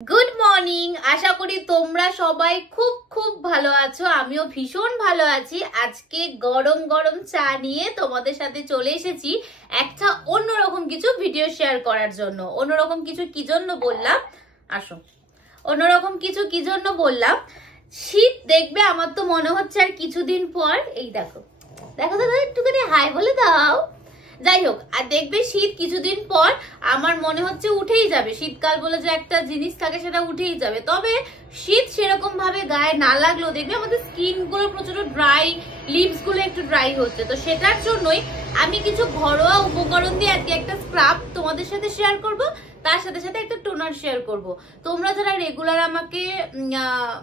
Good morning आशा करी তোমরা সবাই খুব খুব ভালো আছো আমিও ভীষণ ভালো আছি আজকে গরম গরম চা নিয়ে তোমাদের সাথে চলে এসেছি একটা অন্যরকম কিছু ভিডিও শেয়ার করার জন্য অন্যরকম কিছু কি জন্য বললাম আসো অন্যরকম কিছু কি জন্য বললাম শীত দেখবে আমার তো মনে হচ্ছে আর কিছুদিন পর এই দেখো দেখো দাদা একটুখানি হাই বলে দাও যাই হোক আর দেখবে শীত কিছুদিন পর আমার মনে হচ্ছে উঠেই যাবে শীতকাল বলে যে একটা জিনিস থাকে সেটা উঠেই যাবে তবে শীত সেরকম ভাবে গায়ে না লাগলেও দেখবে আমাদের স্কিন গুলো প্রচন্ড ড্রাই লিপস গুলো একটু ড্রাই হচ্ছে তো সেটার জন্যই আমি কিছু ঘরোয়া উপকরণ দিয়ে আজকে একটা স্ক্রাব তোমাদের সাথে শেয়ার করব তার সাথে সাথে একটা টোনার শেয়ার করব তোমরা যারা রেগুলার আমাকে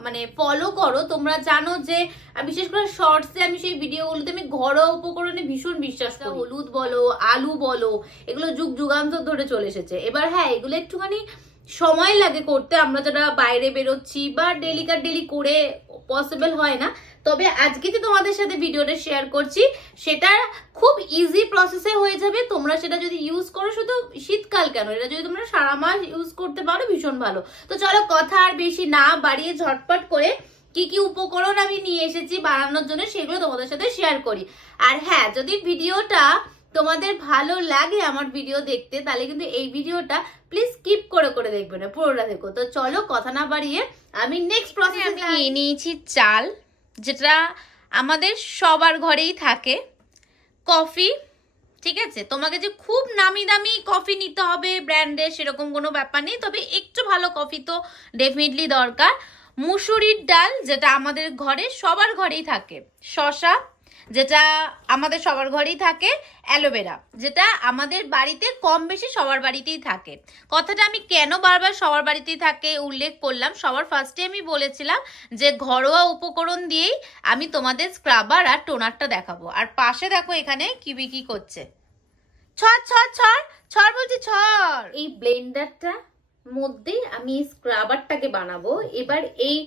মানে ফলো করো তোমরা জানো যে বিশেষ করে শর্টসে আমি সেই ভিডিওগুলোতে আমি ঘরোয়া উপকরণে ভীষণ বিশ্বাস করি হলুদ বলো আলু বলো এগুলো যুগ যুগান্তর ধরে চলে এসেছে এবার হ্যাঁ এগুলো একটুখানি সময় লাগে করতে আমরা যারা বাইরে বেরোচ্ছি বা ডেলিকার ডেলি করে পসিবল হয় না তবে আজকে যে তোমাদের সাথে ভিডিওটা শেয়ার করছি সেটা খুব ইজি প্রসেসে হয়ে যাবে তোমরা সেটা যদি ইউজ করো শুধু শীতকাল কেন এটা যদি তোমরা সারা মাস ইউজ করতে পারো ভীষণ ভালো তো চলো কথা আর বেশি না বাড়িয়ে ঝটপট করে কি কি উপকরণ আমি নিয়ে এসেছি বানানোর জন্য সেগুলো তোমাদের সাথে শেয়ার করি আর হ্যাঁ যদি ভিডিওটা তোমাদের ভালো লাগে আমার ভিডিও দেখতে তাহলে কিন্তু এই ভিডিওটা প্লিজ স্কিপ করে করে দেখবে না পুরোটা দেখো তো চলো কথা না বাড়িয়ে আমি নেক্সট প্রসেসে নিয়ে নিয়েছি চাল যেটা আমাদের সবার ঘরেই থাকে কফি ঠিক আছে তোমাকে যে খুব নামি দামি কফি নিতে হবে ব্র্যান্ডের সেরকম কোনো ব্যাপার নেই তবে একটু ভালো কফি তো ডেফিনেটলি দরকার মুসুরির ডাল যেটা আমাদের ঘরে সবার ঘরেই থাকে শসা যেটা আমাদের সবার ঘরেই থাকে অ্যালোভেরা যেটা আমাদের বাড়িতে কম বেশি সবার বাড়িতেই থাকে কথাটা আমি কেন বারবার সবার বাড়িতেই থাকে উল্লেখ করলাম সবার ফার্স্টে আমি বলেছিলাম যে ঘরোয়া উপকরণ দিয়েই আমি তোমাদের স্ক্রাবার আর টোনারটা দেখাবো আর পাশে দেখো এখানে কি বিক্রি করছে ছড় ছড় ছড় ছড় বলছি ছড় এই ব্লেন্ডারটা মধ্যে আমি স্ক্রাবারটাকে বানাবো এবার এই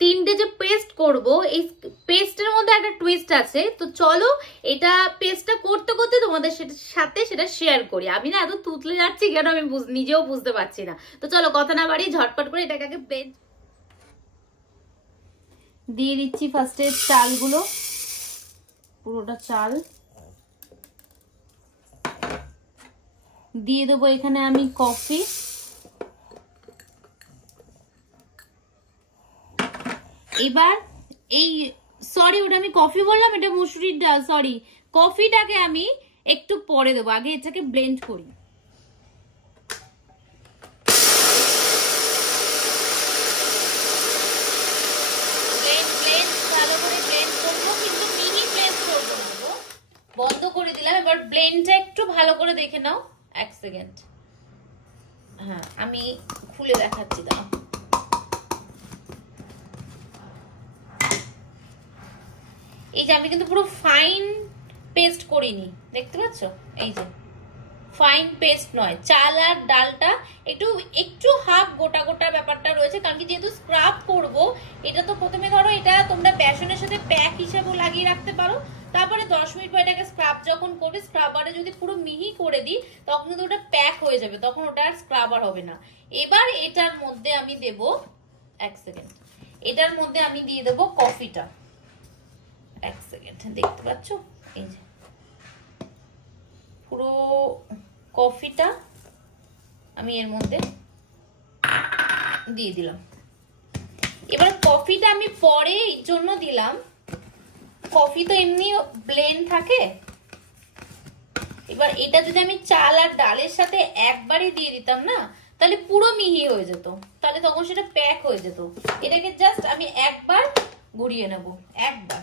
তিনটে যে পেস্ট করব এই পেস্টের মধ্যে একটা টুইস্ট আছে তো চলো এটা পেস্টটা করতে করতে তোমাদের সাথে সেটা শেয়ার করি আমি না এত তুতলে যাচ্ছি কেন আমি নিজেও বুঝতে পারছি না তো চলো কথা না বাড়ি ঝটপট করে এটাকে আগে ব্লেন্ড দিয়ে দিচ্ছি ফার্স্টে চালগুলো পুরোটা চাল দিয়ে দেবো এখানে আমি কফি এবার এই সরি ওটা আমি কফি বললাম এটা মুসুরির ডাল সরি কফিটাকে আমি একটু পরে দেবো আগে এটাকে ব্লেন্ড করি ভালো করে ব্লেন্ড করবো কিন্তু মিহি ব্লেন্ড করবো বন্ধ করে দিলাম এবার ব্লেন্ডটা একটু ভালো করে দেখে নাও এক সেকেন্ড হ্যাঁ আমি খুলে দেখাচ্ছি দাও এই যে আমি কিন্তু পুরো ফাইন পেস্ট করিনি দেখতে পাচ্ছ এই যে ফাইন পেস্ট নয় চাল আর ডালটা একটু একটু হাফ গোটা গোটা ব্যাপারটা রয়েছে কারণ কি যেহেতু স্ক্রাব করব এটা তো প্রথমে ধরো এটা তোমরা বেসনের সাথে প্যাক হিসেবে লাগিয়ে রাখতে পারো তারপরে 10 মিনিট পর এটাকে স্ক্রাব যখন করবে স্ক্রাবারে যদি পুরো মিহি করে দিই তখন কিন্তু ওটা প্যাক হয়ে যাবে তখন ওটা আর স্ক্রাবার হবে না এবার এটার মধ্যে আমি দেব এক সেকেন্ড এটার মধ্যে আমি দিয়ে দেব কফিটা এক সেকেন্ড দেখতে পাচ্ছ এই যে পুরো কফিটা আমি এর মধ্যে দিয়ে দিলাম এবার কফিটা আমি পরে এর জন্য দিলাম কফি তো এমনি ব্লেন্ড থাকে এবার এটা যদি আমি চাল আর ডালের সাথে একবারই দিয়ে দিতাম না তাহলে পুরো মিহি হয়ে যেত তাহলে তখন সেটা প্যাক হয়ে যেত এটাকে জাস্ট আমি একবার ঘুরিয়ে নেব একবার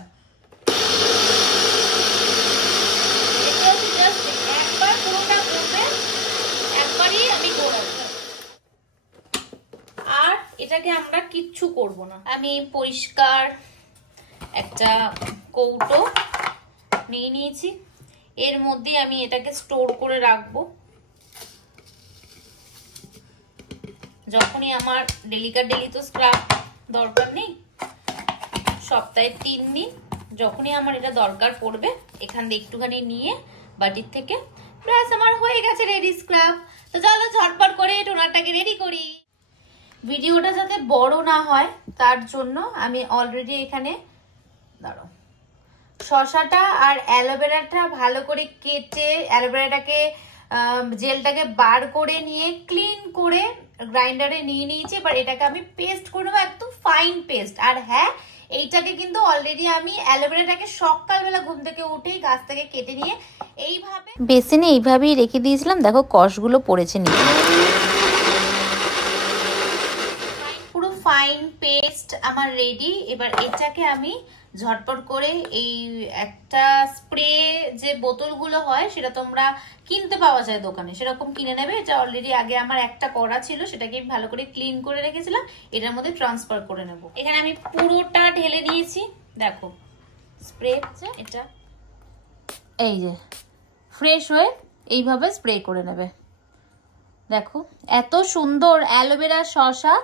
আর এটাকে আমরা কিচ্ছু করব না আমি পরিষ্কার একটা কৌটো নিয়ে নিয়েছি এর মধ্যে আমি এটাকে স্টোর করে রাখবো যখনই আমার ডেলিকার ডেলি তো স্ক্রাব দরকার নেই সপ্তাহে 3 দিন যখনই আমার এটা দরকার পড়বে এখান থেকে একটুখানি নিয়ে বাটির থেকে ব্যাস আমার হয়ে গেছে রেডি স্ক্রাব তো চলো ঝটপট করে টোনারটাকে রেডি করি ভিডিওটা যাতে বড় না হয় তার জন্য আমি অলরেডি এখানে দাঁড়াও শসাটা আর অ্যালোভেরাটা ভালো করে কেটে অ্যালোভেরাটাকে জেলটাকে বার করে নিয়ে ক্লিন করে গ্রাইন্ডারে নিয়ে নিয়েছি। এবার এটাকে আমি পেস্ট করে নেবো, একদম ফাইন পেস্ট। আর হ্যাঁ, এইটাকে কিন্তু অলরেডি আমি অ্যালোভেরাটাকে সকালবেলা ঘুম থেকে উঠেই গাছ থেকে কেটে নিয়ে এইভাবে বেসিনে এইভাবেই রেখে দিয়েছিলাম। দেখো কষগুলো পড়েছে নিচে, পুরো ফাইন পেস্ট আমার রেডি। এবার এটাকে আমি ঝটপট করে এই একটা স্প্রে যে বোতলগুলো হয় সেটা তোমরা কিনতে পাওয়া যায় দোকানে, সেরকম কিনে নেবে। এটা অলরেডি আগে আমার একটা করা ছিল, সেটাকে আমি ভালো করে ক্লিন করে রেখেছিলাম, এটার মধ্যে ট্রান্সফার করে নেব। এখানে আমি পুরোটা ঢেলে দিয়েছি। দেখো স্প্রে এটা এই যে ফ্রেশ হয়ে এইভাবে স্প্রে করে নেবে। দেখো এত সুন্দর অ্যালোভেরা শসা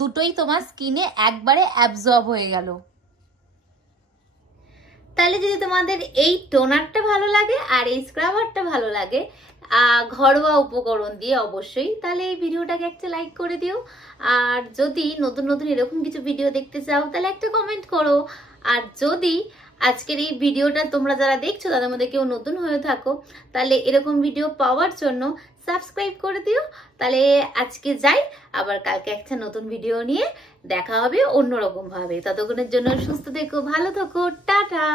দুটোই তোমার স্কিনে একবারে অ্যাবজর্ব হয়ে গেল। তাহলে যদি তোমাদের এই টোনারটা ভালো লাগে আর এই স্ক্রাবারটা ভালো লাগে ঘরোয়া উপকরণ দিয়ে অবশ্যই, তাহলে এই ভিডিওটাকে একটা লাইক করে দিও। আর যদি নতুন নতুন এরকম কিছু ভিডিও দেখতে চাও তাহলে একটা কমেন্ট করো। আর যদি আজকের এই ভিডিওটা তোমরা যারা দেখছো তাদের মধ্যে কেউ নতুন হয়ে থাকো তাহলে এরকম ভিডিও পাওয়ার জন্য সাবস্ক্রাইব করে দিও। তাহলে আজকে যাই, আবার কালকে একটা নতুন ভিডিও নিয়ে দেখা হবে অন্যরকম ভাবে। ততক্ষণের জন্য সুস্থ থেকো, ভালো থেকো, টাটা।